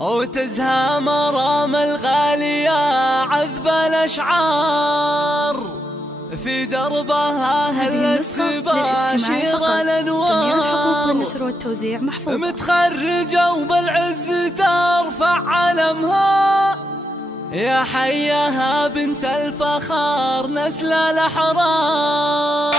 وتزهى مرام الغالية عذب الأشعار، في دربها هلت تباشر الأنوار. الحقوق والنشر والتوزيع محفوظة. متخرجة وبالعز ترفع علمها، يا حياها بنت الفخار نسل الأحرار.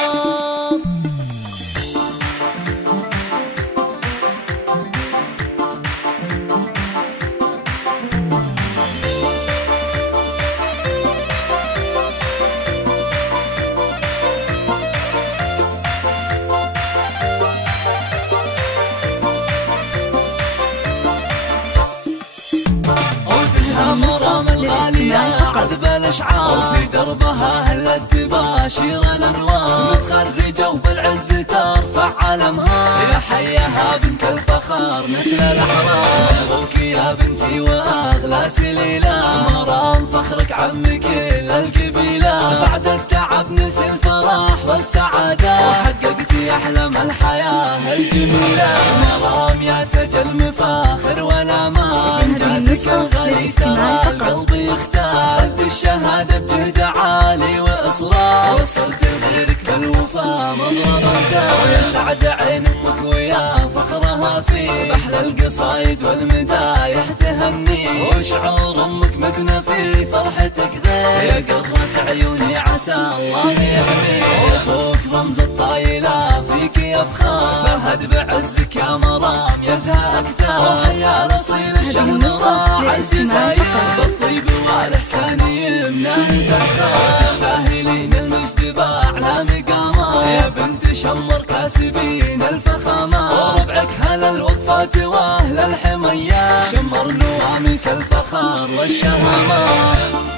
مرام الغالية عذب الأشعار، وفي دربها هلت تباشر الأنوار. متخرجة وبالعز ترفع علمها، يا حياها بنت الفخار نسل الأحرار. مبروك يا بنتي وأغلى سليلة، مرام فخرك عم كل القبيلة. بعد التعب نلت الفرح والسعادة، وحققتي أحلام الحياة الجميلة. مرام يا تاج المفاخر والأمان، إنجازك الغالي ترى قلبي يختار. أخذت الشهادة بجهد عالي وإصرار، وصلت لغيرك بالوفا مضرب الدار. ويسعد عين أمك ويا فخرها فيه، بأحلى القصايد والمدايح تهني. وشعور أمك مزنة في فرحتك غير، يا قرة عيوني عسى الله يحميه. أخوك رمز الطايلة فيك يفخر، فهد بعزك يا مرام يزهى أكتر. وحيا الأصيل الشهم راعي الجزاير، بالطيب والإحسان يمناه تسخر. تستاهلين المجد بأعلى مقامات، يا بنت شمر كاسبين الفخامات. وربعك هل الوقفات وأهل الحميات، شمر نواميس الفخار والشهامات.